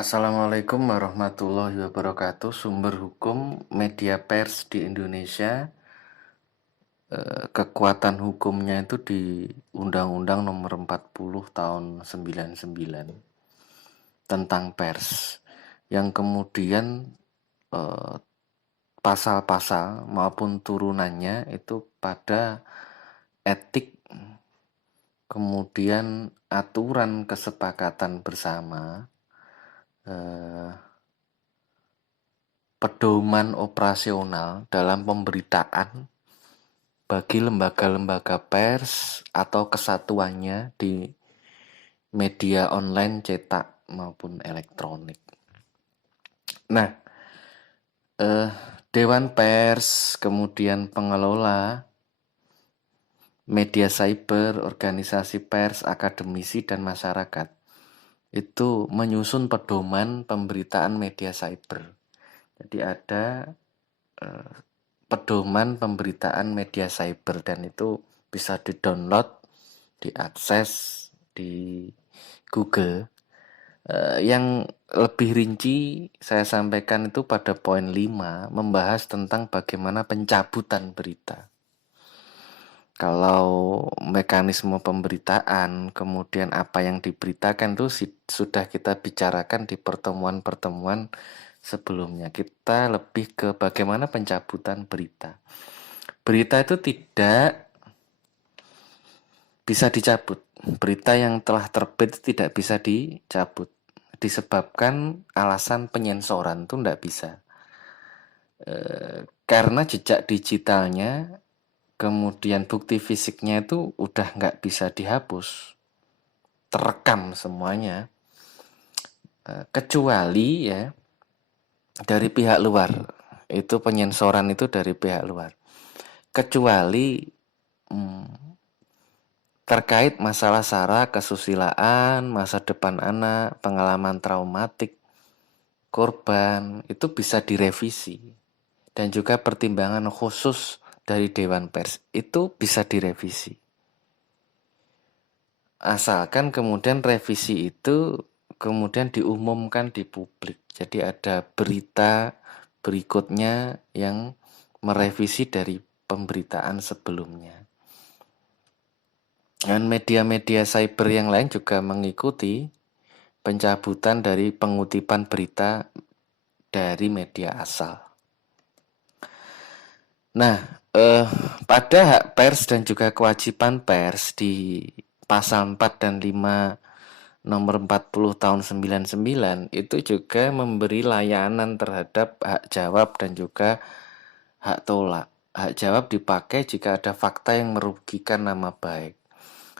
Assalamualaikum warahmatullahi wabarakatuh. Sumber hukum media pers di Indonesia, kekuatan hukumnya itu di Undang-Undang Nomor 40 Tahun 99 tentang pers, yang kemudian eh, pasal-pasal maupun turunannya itu pada etik, kemudian aturan kesepakatan bersama, eh, pedoman operasional dalam pemberitaan bagi lembaga-lembaga pers atau kesatuannya di media online cetak maupun elektronik. Nah, Dewan Pers, kemudian pengelola media cyber, organisasi pers, akademisi, dan masyarakat itu menyusun pedoman pemberitaan media cyber. Jadi ada pedoman pemberitaan media cyber dan itu bisa di-download, diakses di Google. Yang lebih rinci saya sampaikan itu pada poin 5 membahas tentang bagaimana pencabutan berita. Kalau mekanisme pemberitaan, kemudian apa yang diberitakan itu sudah kita bicarakan di pertemuan-pertemuan sebelumnya. Kita lebih ke bagaimana pencabutan berita. Berita itu tidak bisa dicabut. Berita yang telah terbit tidak bisa dicabut. Disebabkan alasan penyensoran itu tidak bisa. Karena jejak digitalnya, kemudian bukti fisiknya itu udah nggak bisa dihapus. Terekam semuanya. Kecuali ya dari pihak luar. Itu penyensoran itu dari pihak luar. Kecuali terkait masalah SARA, kesusilaan, masa depan anak, pengalaman traumatik, korban, itu bisa direvisi. Dan juga pertimbangan khusus dari Dewan Pers, itu bisa direvisi. Asalkan kemudian revisi itu kemudian diumumkan di publik. Jadi ada berita berikutnya yang merevisi dari pemberitaan sebelumnya. Dan media-media cyber yang lain juga mengikuti pencabutan dari pengutipan berita dari media asal. Nah, pada hak pers dan juga kewajiban pers di pasal 4 dan 5 nomor 40 tahun 99 itu juga memberi layanan terhadap hak jawab dan juga hak tolak. Hak jawab dipakai jika ada fakta yang merugikan nama baik.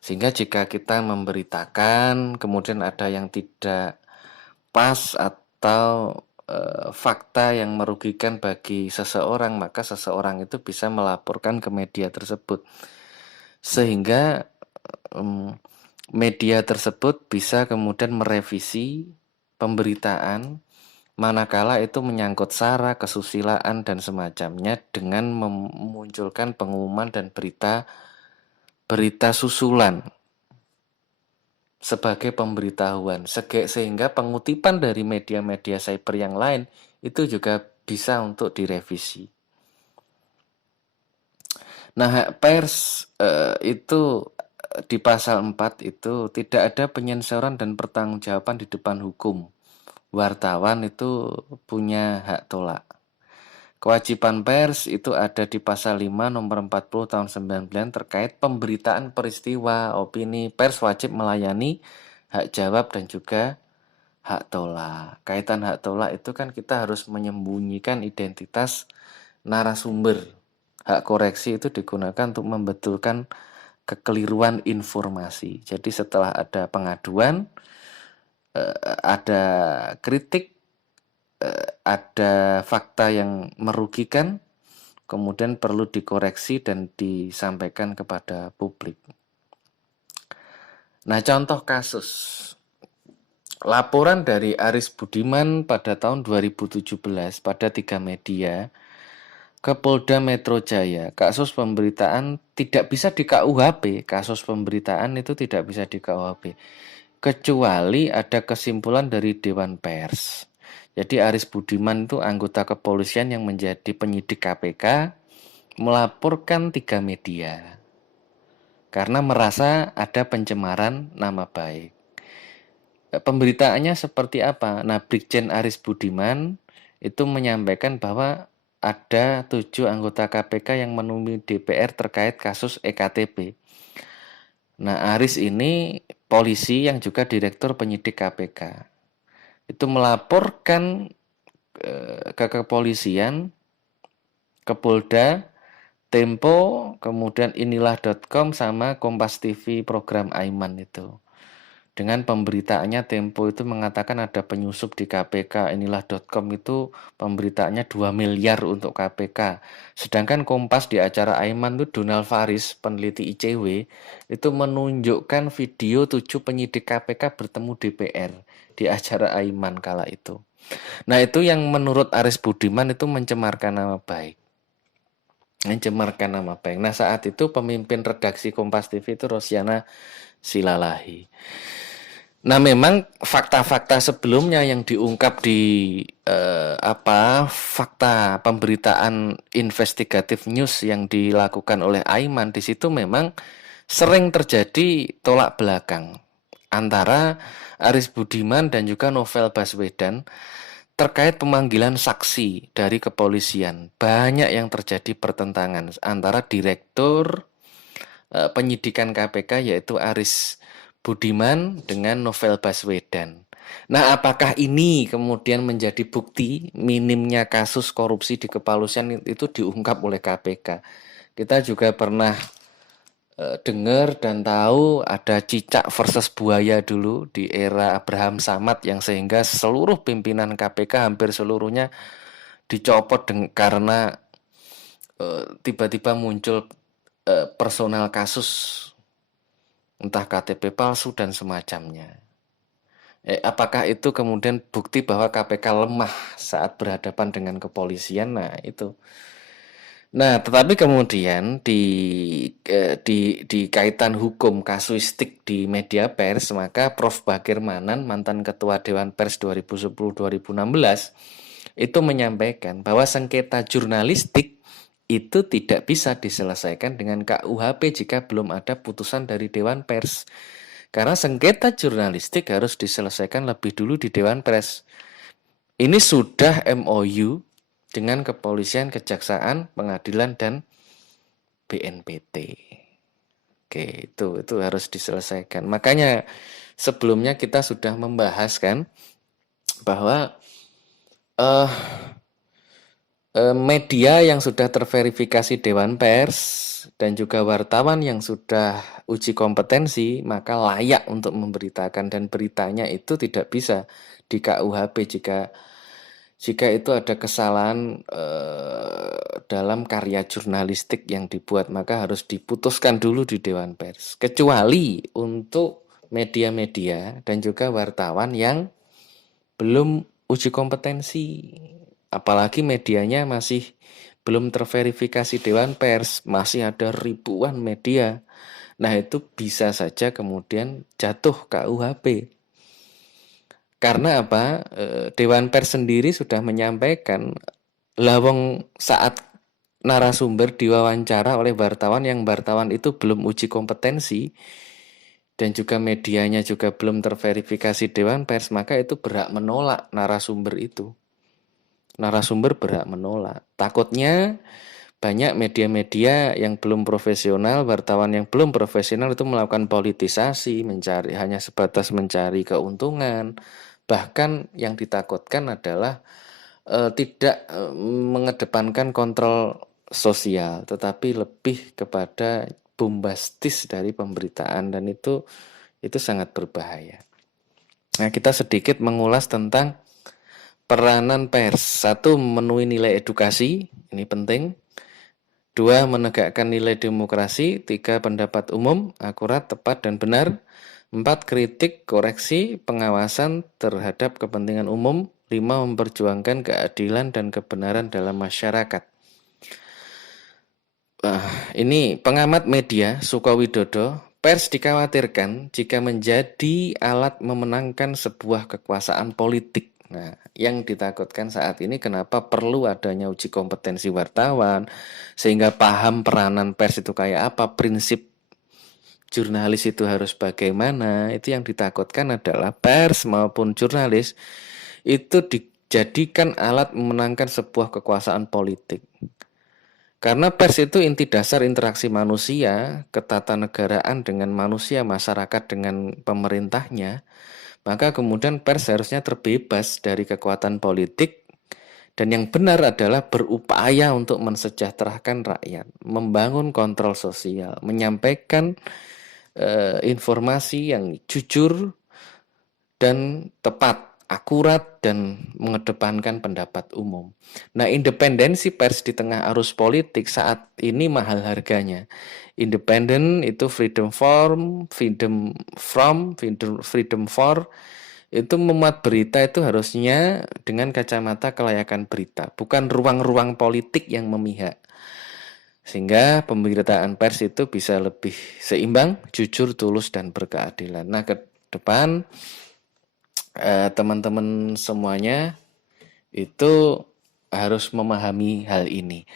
Sehingga jika kita memberitakan, kemudian ada yang tidak pas atau fakta yang merugikan bagi seseorang, maka seseorang itu bisa melaporkan ke media tersebut. Sehingga media tersebut bisa kemudian merevisi pemberitaan manakala itu menyangkut SARA, kesusilaan, dan semacamnya dengan memunculkan pengumuman dan berita susulan sebagai pemberitahuan, sehingga pengutipan dari media-media cyber yang lain itu juga bisa untuk direvisi. Nah, hak pers itu di pasal 4 itu tidak ada penyensoran dan pertanggungjawaban di depan hukum. Wartawan itu punya hak tolak. Kewajiban pers itu ada di pasal 5 nomor 40 tahun 99 terkait pemberitaan peristiwa, opini. Pers wajib melayani hak jawab dan juga hak tolak. Kaitan hak tolak itu kan kita harus menyembunyikan identitas narasumber. Hak koreksi itu digunakan untuk membetulkan kekeliruan informasi. Jadi setelah ada pengaduan, ada kritik, ada fakta yang merugikan, kemudian perlu dikoreksi dan disampaikan kepada publik. Nah, contoh kasus. Laporan dari Aris Budiman pada tahun 2017 pada 3 media ke Polda Metro Jaya. Kasus pemberitaan tidak bisa di KUHP. Kasus pemberitaan itu tidak bisa di KUHP. kecuali ada kesimpulan dari Dewan Pers. Jadi Aris Budiman itu anggota kepolisian yang menjadi penyidik KPK melaporkan 3 media karena merasa ada pencemaran nama baik. Pemberitaannya seperti apa? Nah, Brigjen Aris Budiman itu menyampaikan bahwa ada 7 anggota KPK yang menemui DPR terkait kasus EKTP. Nah, Aris ini polisi yang juga direktur penyidik KPK. Itu melaporkan ke kepolisian, ke Polda, Tempo, kemudian inilah.com sama Kompas TV program Aiman itu. Dengan pemberitaannya Tempo itu mengatakan ada penyusup di KPK, inilah.com itu pemberitaannya 2 miliar untuk KPK. Sedangkan Kompas di acara Aiman itu Donald Faris, peneliti ICW, itu menunjukkan video 7 penyidik KPK bertemu DPR di acara Aiman kala itu. Nah, itu yang menurut Aris Budiman itu mencemarkan nama baik. Nah, saat itu pemimpin redaksi Kompas TV itu Rosiana Silalahi. Nah, memang fakta-fakta sebelumnya yang diungkap di fakta pemberitaan investigatif news yang dilakukan oleh Aiman, di situ memang sering terjadi tolak belakang antara Aris Budiman dan juga Novel Baswedan terkait pemanggilan saksi dari kepolisian. Banyak yang terjadi pertentangan antara direktur penyidikan KPK yaitu Aris Budiman dengan Novel Baswedan. Nah, apakah ini kemudian menjadi bukti minimnya kasus korupsi di kepolisian itu diungkap oleh KPK? Kita juga pernah dengar dan tahu ada cicak versus buaya dulu di era Abraham Samad yang sehingga seluruh pimpinan KPK hampir seluruhnya dicopot karena tiba-tiba muncul personal kasus entah KTP palsu dan semacamnya. Apakah itu kemudian bukti bahwa KPK lemah saat berhadapan dengan kepolisian? Nah, itu. Nah, tetapi kemudian di kaitan hukum kasuistik di media pers, maka Prof. Bakir Manan, mantan Ketua Dewan Pers 2010-2016, itu menyampaikan bahwa sengketa jurnalistik itu tidak bisa diselesaikan dengan KUHP jika belum ada putusan dari Dewan Pers. Karena sengketa jurnalistik harus diselesaikan lebih dulu di Dewan Pers. Ini sudah MOU dengan kepolisian, kejaksaan, pengadilan, dan BNPT. Oke, itu harus diselesaikan. Makanya sebelumnya kita sudah membahas kan bahwa media yang sudah terverifikasi Dewan Pers dan juga wartawan yang sudah uji kompetensi maka layak untuk memberitakan, dan beritanya itu tidak bisa di KUHP jika itu ada kesalahan dalam karya jurnalistik yang dibuat, maka harus diputuskan dulu di Dewan Pers. Kecuali untuk media-media dan juga wartawan yang belum uji kompetensi. Apalagi medianya masih belum terverifikasi Dewan Pers, masih ada ribuan media. Nah, itu bisa saja kemudian jatuh KUHP. Karena apa? Dewan Pers sendiri sudah menyampaikan, lawang saat narasumber diwawancara oleh wartawan yang wartawan itu belum uji kompetensi dan juga medianya juga belum terverifikasi Dewan Pers, maka itu berhak menolak narasumber itu. Narasumber berhak menolak. Takutnya banyak media-media yang belum profesional, wartawan yang belum profesional itu melakukan politisasi, hanya sebatas mencari keuntungan. Bahkan yang ditakutkan adalah tidak mengedepankan kontrol sosial, tetapi lebih kepada bombastis dari pemberitaan, dan itu sangat berbahaya. Nah, kita sedikit mengulas tentang peranan pers. 1, memenuhi nilai edukasi, ini penting. 2, menegakkan nilai demokrasi. 3, pendapat umum, akurat, tepat, dan benar. 4, kritik, koreksi, pengawasan terhadap kepentingan umum. 5, memperjuangkan keadilan dan kebenaran dalam masyarakat. Ini pengamat media Sukowidodo Pers dikhawatirkan jika menjadi alat memenangkan sebuah kekuasaan politik. Nah, yang ditakutkan saat ini kenapa perlu adanya uji kompetensi wartawan, sehingga paham peranan pers itu kayak apa, prinsip jurnalis itu harus bagaimana. Itu yang ditakutkan adalah pers maupun jurnalis itu dijadikan alat memenangkan sebuah kekuasaan politik. Karena pers itu inti dasar interaksi manusia, ketatanegaraan dengan manusia, masyarakat dengan pemerintahnya, maka kemudian pers harusnya terbebas dari kekuatan politik, dan yang benar adalah berupaya untuk mensejahterakan rakyat, membangun kontrol sosial, menyampaikan informasi yang jujur dan tepat, akurat, dan mengedepankan pendapat umum. Nah, independensi pers di tengah arus politik saat ini mahal harganya. Independen itu freedom for, itu memuat berita itu harusnya dengan kacamata kelayakan berita, bukan ruang-ruang politik yang memihak. Sehingga pemberitaan pers itu bisa lebih seimbang, jujur, tulus, dan berkeadilan. Nah, ke depan teman-teman semuanya itu harus memahami hal ini.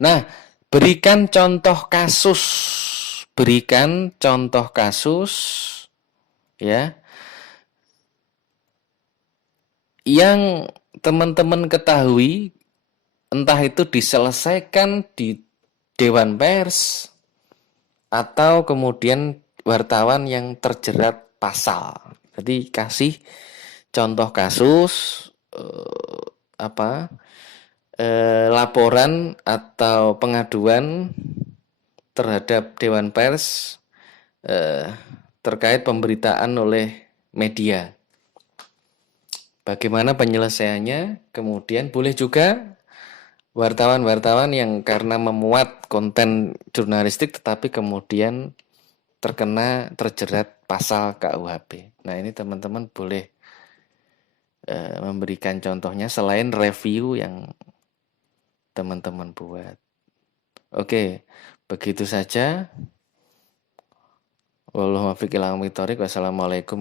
Nah, berikan contoh kasus ya yang teman-teman ketahui, entah itu diselesaikan di Dewan Pers atau kemudian wartawan yang terjerat pasal. Jadi kasih contoh kasus laporan atau pengaduan terhadap Dewan Pers terkait pemberitaan oleh media. Bagaimana penyelesaiannya? Kemudian boleh juga wartawan-wartawan yang karena memuat konten jurnalistik tetapi kemudian terjerat pasal KUHP. Nah, ini teman-teman boleh memberikan contohnya selain review yang teman-teman buat. Oke, begitu saja. Wassalamualaikum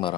warahmatullahi wabarakatuh.